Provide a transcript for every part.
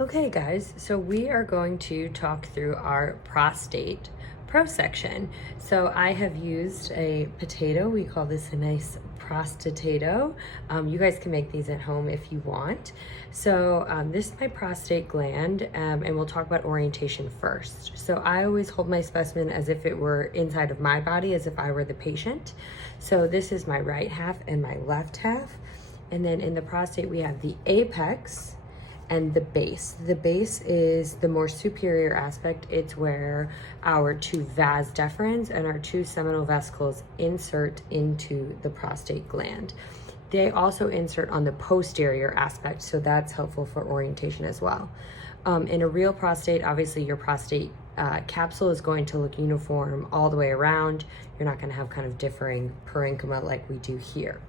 Okay guys, so we are going to talk through our prostate prosection. So I have used a potato. We call this a nice prostatato. You guys can make these at home if you want. So this is my prostate gland, and we'll talk about orientation first. So I always hold my specimen as if it were inside of my body, as if I were the patient. So this is my right half and my left half. And then in the prostate, we have the apex and the base. The base is the more superior aspect. It's where our two vas deferens and our two seminal vesicles insert into the prostate gland. They also insert on the posterior aspect, so that's helpful for orientation as well. In a real prostate, obviously your prostate capsule is going to look uniform all the way around. You're not going to have kind of differing parenchyma like we do here.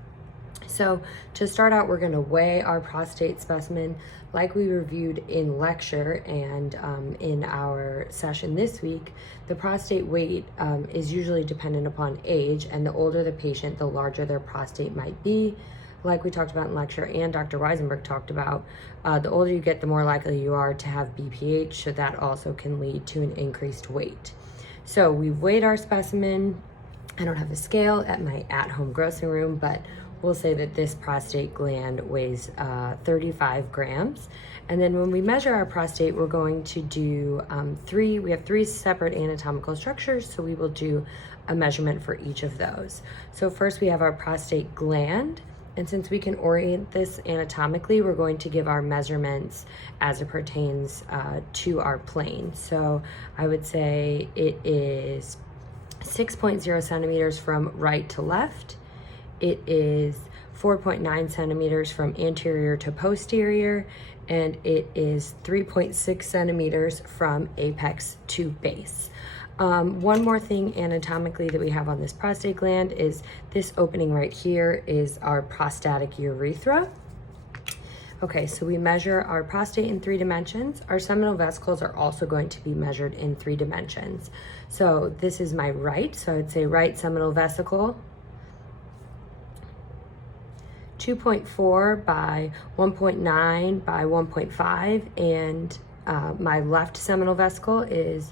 So to start out, we're going to weigh our prostate specimen like we reviewed in lecture and in our session this week. The prostate weight is usually dependent upon age, and the older the patient, the larger their prostate might be. Like we talked about in lecture and Dr. Weisenberg talked about, the older you get, the more likely you are to have BPH, so that also can lead to an increased weight. So we've weighed our specimen. I don't have a scale at my at-home grossing room, but we'll say that this prostate gland weighs 35 grams. And then when we measure our prostate, we're going to do we have three separate anatomical structures, so we will do a measurement for each of those. So first we have our prostate gland, and since we can orient this anatomically, we're going to give our measurements as it pertains to our plane. So I would say it is 6.0 centimeters from right to left. It is 4.9 centimeters from anterior to posterior, and it is 3.6 centimeters from apex to base. One more thing anatomically that we have on this prostate gland is this opening right here is our prostatic urethra. Okay, so we measure our prostate in 3 dimensions. Our seminal vesicles are also going to be measured in 3 dimensions. So this is my right, so I'd say right seminal vesicle, 2.4 by 1.9 by 1.5, and my left seminal vesicle is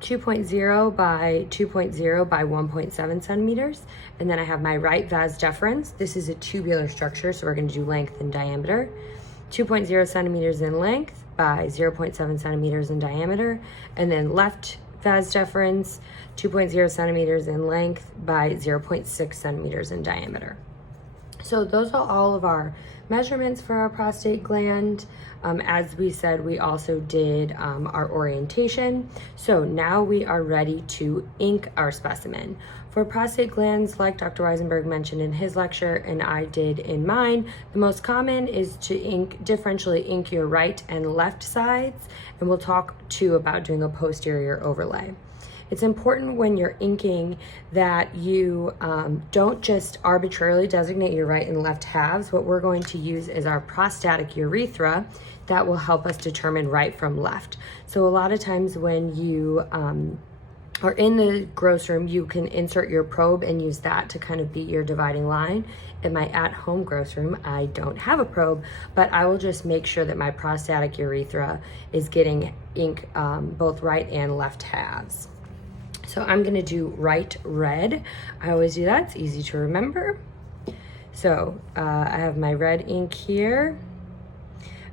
2.0 by 2.0 by 1.7 centimeters. And then I have my right vas deferens. This is a tubular structure, so we're going to do length and diameter. 2.0 centimeters in length by 0.7 centimeters in diameter. And then left vas deferens, 2.0 centimeters in length by 0.6 centimeters in diameter. So those are all of our measurements for our prostate gland. As we said, we also did our orientation. So now we are ready to ink our specimen. For prostate glands, like Dr. Weisenberg mentioned in his lecture and I did in mine, the most common is to differentially ink your right and left sides, and we'll talk too about doing a posterior overlay. It's important when you're inking that you don't just arbitrarily designate your right and left halves. What we're going to use is our prostatic urethra that will help us determine right from left. So a lot of times when you are in the gross room, you can insert your probe and use that to kind of be your dividing line. In my at-home gross room, I don't have a probe, but I will just make sure that my prostatic urethra is getting ink both right and left halves. So I'm gonna do right red. I always do that, it's easy to remember. So I have my red ink here.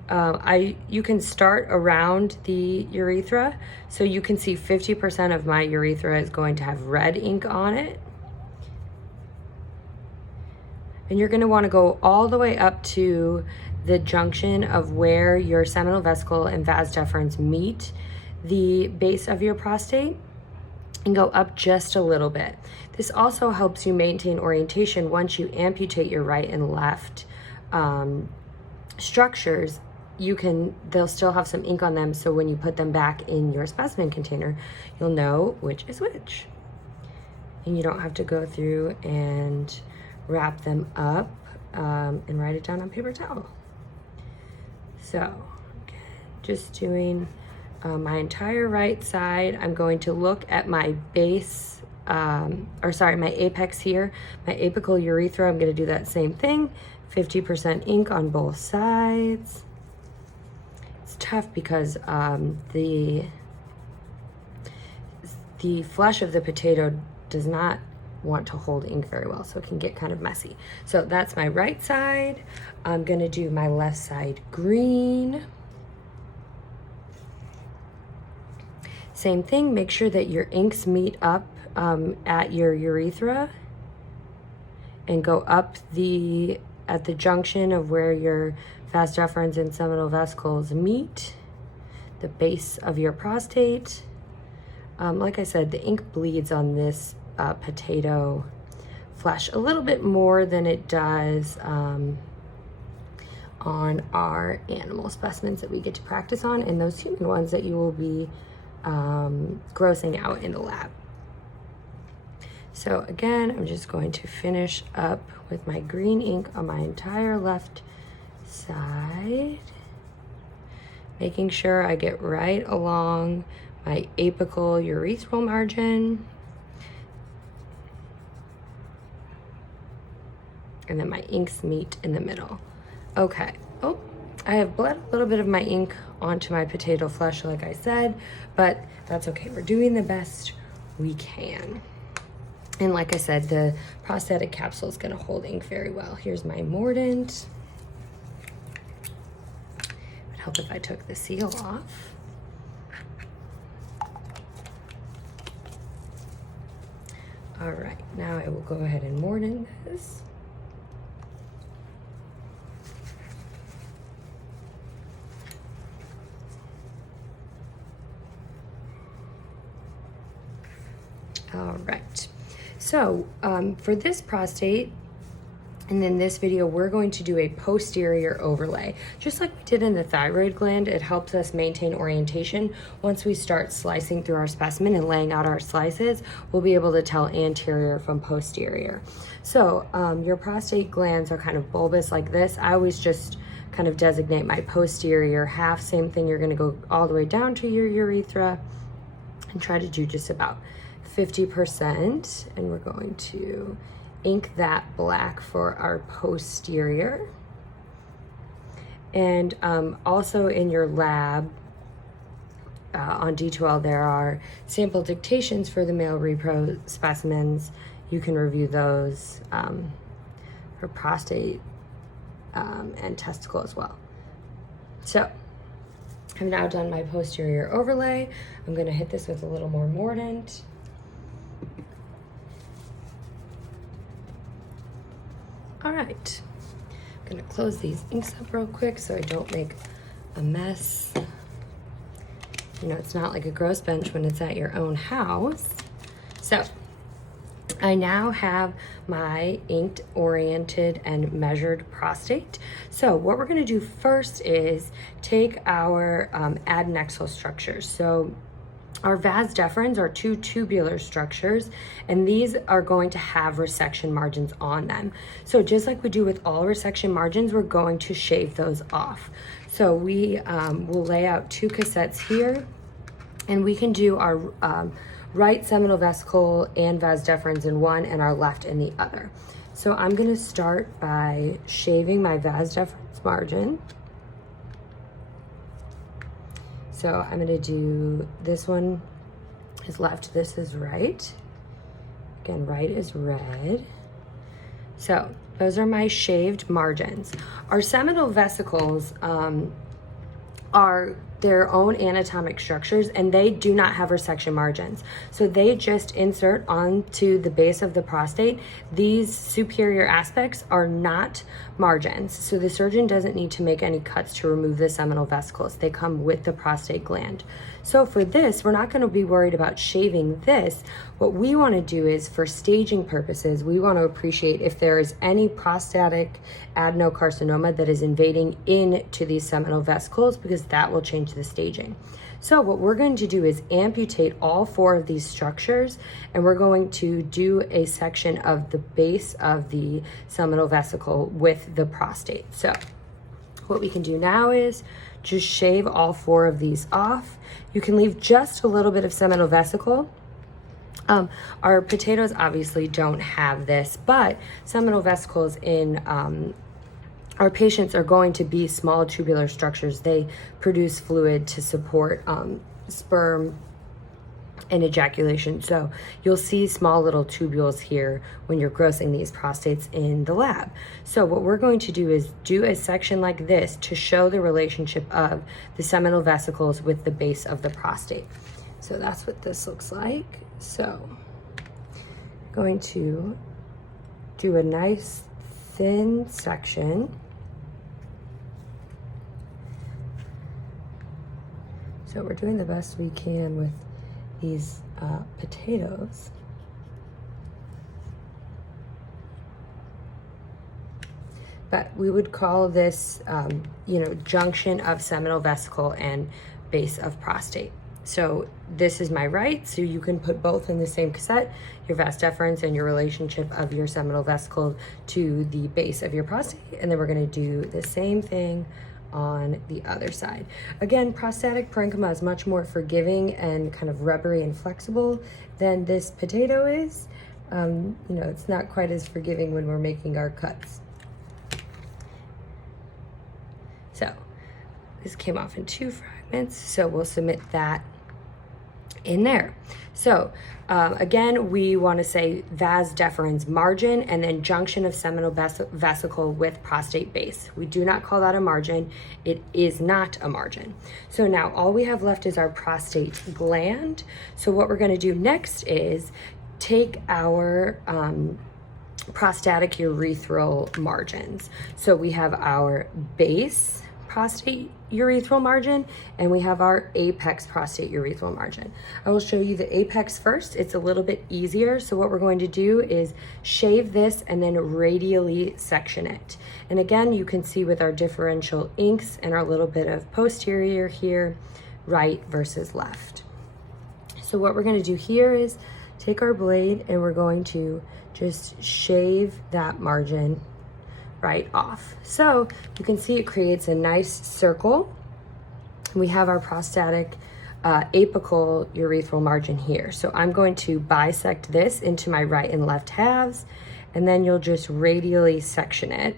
You can start around the urethra. So you can see 50% of my urethra is going to have red ink on it. And you're gonna wanna go all the way up to the junction of where your seminal vesicle and vas deferens meet the base of your prostate, and go up just a little bit. This also helps you maintain orientation once you amputate your right and left structures. They'll still have some ink on them, so when you put them back in your specimen container, you'll know which is which. And you don't have to go through and wrap them up and write it down on paper towel. So, just doing my entire right side. I'm going to look at my base, my apex here, my apical urethra. I'm going to do that same thing. 50% ink on both sides. It's tough because the flesh of the potato does not want to hold ink very well, so it can get kind of messy. So that's my right side. I'm gonna do my left side green. Same thing, make sure that your inks meet up at your urethra and go up at the junction of where your vas deferens and seminal vesicles meet, the base of your prostate. Like I said, the ink bleeds on this potato flesh a little bit more than it does on our animal specimens that we get to practice on, and those human ones that you will be grossing out in the lab. So again, I'm just going to finish up with my green ink on my entire left side, making sure I get right along my apical urethral margin. And then my inks meet in the middle. Okay, oh, I have bled a little bit of my ink onto my potato flesh, like I said, but that's okay. We're doing the best we can. And like I said, the prostatic capsule is gonna hold ink very well. Here's my mordant. It would help if I took the seal off. All right, now I will go ahead and mordant this. All right, so for this prostate, and in this video, we're going to do a posterior overlay. Just like we did in the thyroid gland, it helps us maintain orientation. Once we start slicing through our specimen and laying out our slices, we'll be able to tell anterior from posterior. So your prostate glands are kind of bulbous like this. I always just kind of designate my posterior half. Same thing, you're gonna go all the way down to your urethra and try to do just about 50%, and we're going to ink that black for our posterior. And also in your lab on D2L, there are sample dictations for the male repro specimens. You can review those for prostate and testicle as well. So I've now done my posterior overlay. I'm gonna hit this with a little more mordant. All right, I'm gonna close these inks up real quick so I don't make a mess. You know, it's not like a gross bench when it's at your own house. So I now have my inked, oriented, and measured prostate. So what we're gonna do first is take our adnexal structures. So our vas deferens are two tubular structures, and these are going to have resection margins on them. So just like we do with all resection margins, we're going to shave those off. So we will lay out two cassettes here, and we can do our right seminal vesicle and vas deferens in one and our left in the other. So I'm gonna start by shaving my vas deferens margin. So I'm gonna do, this one is left, this is right. Again, right is red. So those are my shaved margins. Our seminal vesicles are their own anatomic structures, and they do not have resection margins. So they just insert onto the base of the prostate. These superior aspects are not margins. So the surgeon doesn't need to make any cuts to remove the seminal vesicles. They come with the prostate gland. So for this, we're not gonna be worried about shaving this. What we wanna do is, for staging purposes, we wanna appreciate if there is any prostatic adenocarcinoma that is invading into these seminal vesicles, because that will change the staging. So what we're going to do is amputate all four of these structures, and we're going to do a section of the base of the seminal vesicle with the prostate. So what we can do now is just shave all four of these off. You can leave just a little bit of seminal vesicle. Our potatoes obviously don't have this, but seminal vesicles in our patients are going to be small tubular structures. They produce fluid to support sperm and ejaculation. So you'll see small little tubules here when you're grossing these prostates in the lab. So what we're going to do is do a section like this to show the relationship of the seminal vesicles with the base of the prostate. So that's what this looks like. So I'm going to do a nice thin section. So we're doing the best we can with these potatoes. But we would call this, junction of seminal vesicle and base of prostate. So this is my right, so you can put both in the same cassette, your vas deferens and your relationship of your seminal vesicle to the base of your prostate. And then we're gonna do the same thing on the other side. Again, prostatic parenchyma is much more forgiving and kind of rubbery and flexible than this potato is. It's not quite as forgiving when we're making our cuts. So this came off in 2 fragments, so we'll submit that in there. So again, we want to say vas deferens margin and then junction of seminal vesicle with prostate base. We do not call that a margin. It is not a margin. So now all we have left is our prostate gland. So what we're going to do next is take our prostatic urethral margins. So we have our base prostate urethral margin and we have our apex prostate urethral margin. I will show you the apex first. It's a little bit easier. So what we're going to do is shave this and then radially section it. And again, you can see with our differential inks and our little bit of posterior here, right versus left. So what we're going to do here is take our blade and we're going to just shave that margin right off. So you can see it creates a nice circle. We have our prostatic apical urethral margin here. So I'm going to bisect this into my right and left halves, and then you'll just radially section it.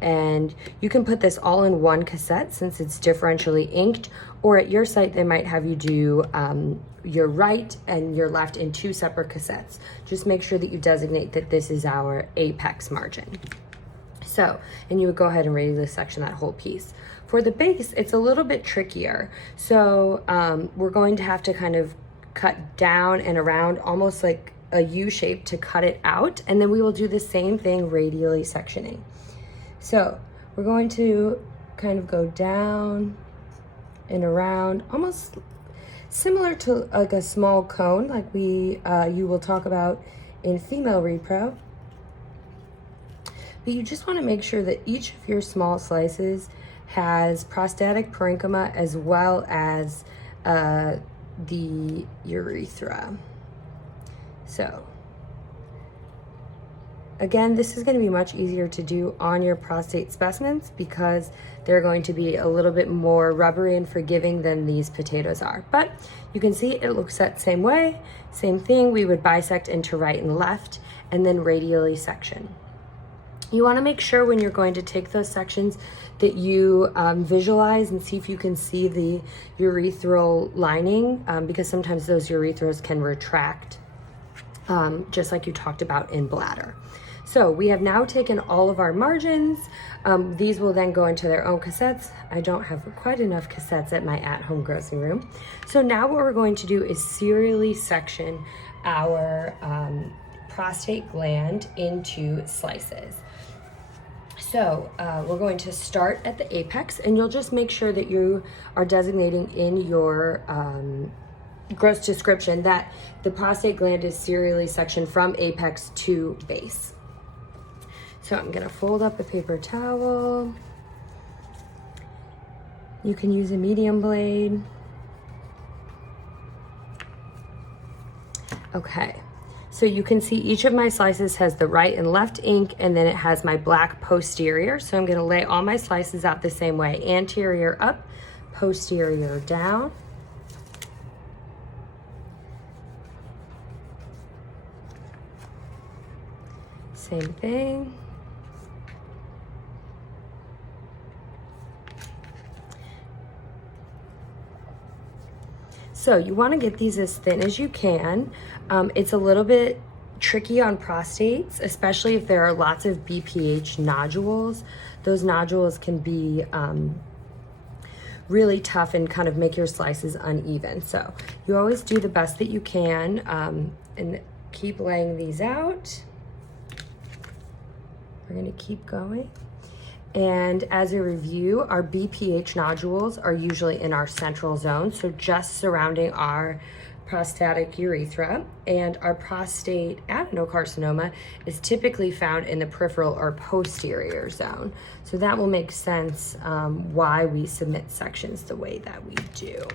And you can put this all in one cassette since it's differentially inked, or at your site, they might have you do your right and your left in 2 separate cassettes. Just make sure that you designate that this is our apex margin. So, and you would go ahead and radially section that whole piece. For the base, it's a little bit trickier. So we're going to have to kind of cut down and around almost like a U shape to cut it out. And then we will do the same thing radially sectioning. So we're going to kind of go down and around, almost similar to like a small cone, like you will talk about in female repro. But you just want to make sure that each of your small slices has prostatic parenchyma as well as the urethra. So again, this is going to be much easier to do on your prostate specimens because they're going to be a little bit more rubbery and forgiving than these potatoes are. But you can see it looks that same way. Same thing, we would bisect into right and left and then radially section. You want to make sure when you're going to take those sections that you visualize and see if you can see the urethral lining because sometimes those urethras can retract just like you talked about in bladder. So we have now taken all of our margins. These will then go into their own cassettes. I don't have quite enough cassettes at my at-home grossing room. So now what we're going to do is serially section our prostate gland into slices. So we're going to start at the apex, and you'll just make sure that you are designating in your gross description that the prostate gland is serially sectioned from apex to base. So I'm gonna fold up a paper towel. You can use a medium blade. Okay. So you can see each of my slices has the right and left ink, and then it has my black posterior. So I'm gonna lay all my slices out the same way. Anterior up, posterior down. Same thing. So you want to get these as thin as you can. It's a little bit tricky on prostates, especially if there are lots of BPH nodules. Those nodules can be really tough and kind of make your slices uneven. So you always do the best that you can, and keep laying these out. We're going to keep going. And as a review, our BPH nodules are usually in our central zone, so just surrounding our prostatic urethra, and our prostate adenocarcinoma is typically found in the peripheral or posterior zone. So that will make sense why we submit sections the way that we do.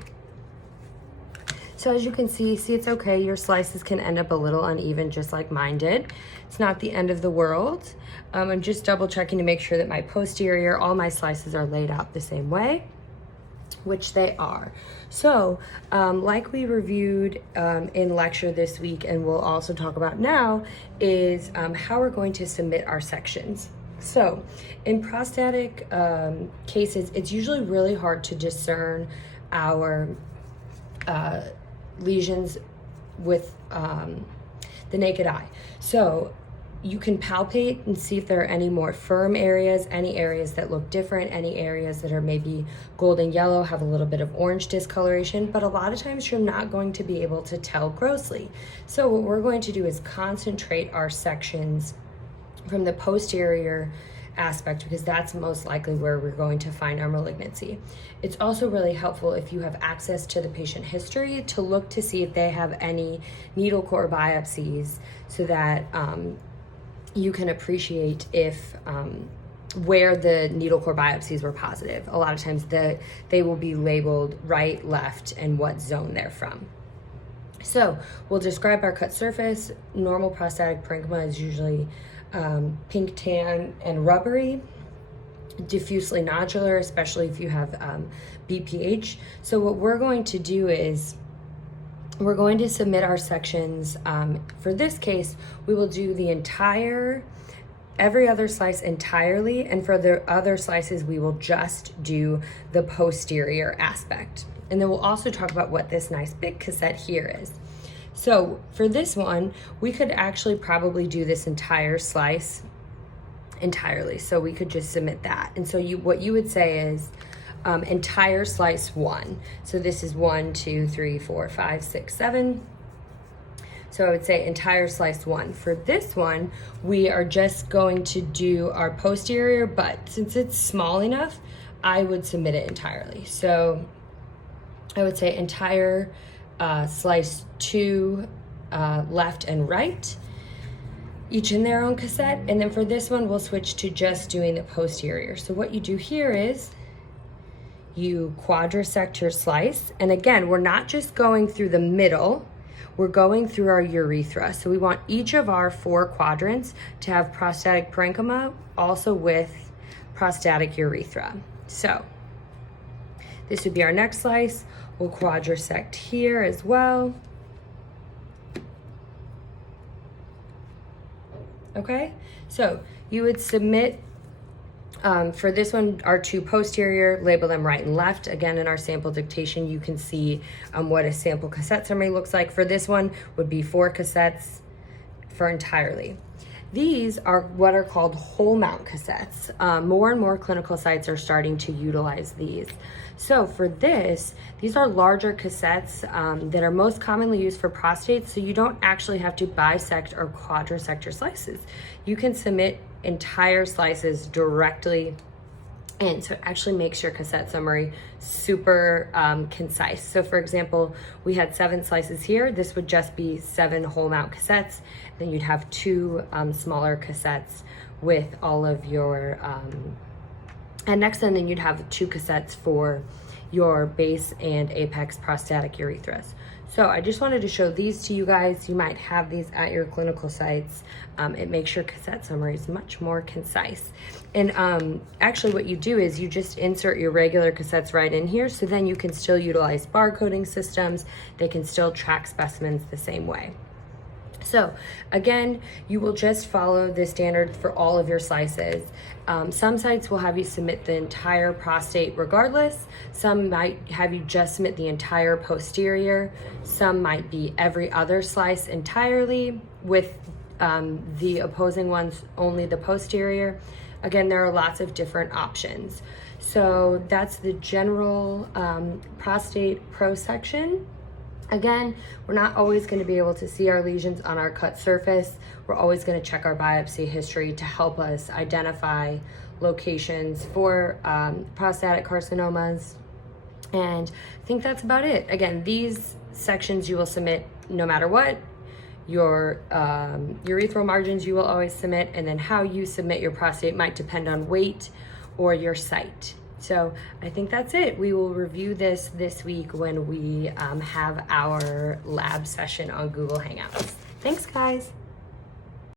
So as you can see it's okay. Your slices can end up a little uneven, just like mine did. It's not the end of the world. I'm just double checking to make sure that my posterior, all my slices are laid out the same way, which they are. So like we reviewed in lecture this week, and we'll also talk about now, is how we're going to submit our sections. So in prostatic cases, it's usually really hard to discern our lesions with the naked eye. So you can palpate and see if there are any more firm areas, any areas that look different, any areas that are maybe golden yellow, have a little bit of orange discoloration, but a lot of times you're not going to be able to tell grossly. So what we're going to do is concentrate our sections from the posterior aspect, because that's most likely where we're going to find our malignancy. It's also really helpful if you have access to the patient history to look to see if they have any needle core biopsies, so that you can appreciate if where the needle core biopsies were positive. A lot of times they will be labeled right, left, and what zone they're from. So we'll describe our cut surface. Normal prostatic parenchyma is usually pink, tan, and rubbery, diffusely nodular, especially if you have BPH. So what we're going to do is we're going to submit our sections. For this case, we will do the every other slice entirely, and for the other slices, we will just do the posterior aspect. And then we'll also talk about what this nice big cassette here is. So for this one, we could actually probably do this entire slice entirely. So we could just submit that. And so what you would say is entire slice 1. So this is 1, 2, 3, 4, 5, 6, 7. So I would say entire slice 1. For this one, we are just going to do our posterior, but since it's small enough, I would submit it entirely. So I would say entire slice 2, left and right, each in their own cassette. And then for this one, we'll switch to just doing the posterior. So what you do here is you quadrisect your slice. And again, we're not just going through the middle, we're going through our urethra. So we want each of our 4 quadrants to have prostatic parenchyma, also with prostatic urethra. So this would be our next slice. We'll quadrisect here as well. Okay, so you would submit, for this one, our 2 posterior, label them right and left. Again, in our sample dictation, you can see what a sample cassette summary looks like. For this one, would be 4 cassettes for entirely. These are what are called whole mount cassettes. More and more clinical sites are starting to utilize these. So for this, these are larger cassettes that are most commonly used for prostate, so you don't actually have to bisect or quadrisect your slices. You can submit entire slices directly in, so it actually makes your cassette summary super concise. So for example, we had 7 slices here. This would just be 7 whole mount cassettes. Then you'd have 2 smaller cassettes with all of your Adnexal, and then you'd have 2 cassettes for your base and apex prostatic urethras. So I just wanted to show these to you guys. You might have these at your clinical sites. It makes your cassette summaries much more concise. And actually what you do is you just insert your regular cassettes right in here, so then you can still utilize barcoding systems. They can still track specimens the same way. So again, you will just follow the standard for all of your slices. Some sites will have you submit the entire prostate regardless. Some might have you just submit the entire posterior. Some might be every other slice entirely, with the opposing ones only the posterior. Again, there are lots of different options. So that's the general prostate prosection. Again, we're not always going to be able to see our lesions on our cut surface. We're always going to check our biopsy history to help us identify locations for prostatic carcinomas. And I think that's about it. Again, these sections you will submit no matter what. Your urethral margins you will always submit, and then how you submit your prostate might depend on weight or your site. So I think that's it. We will review this week when we have our lab session on Google Hangouts. Thanks, guys.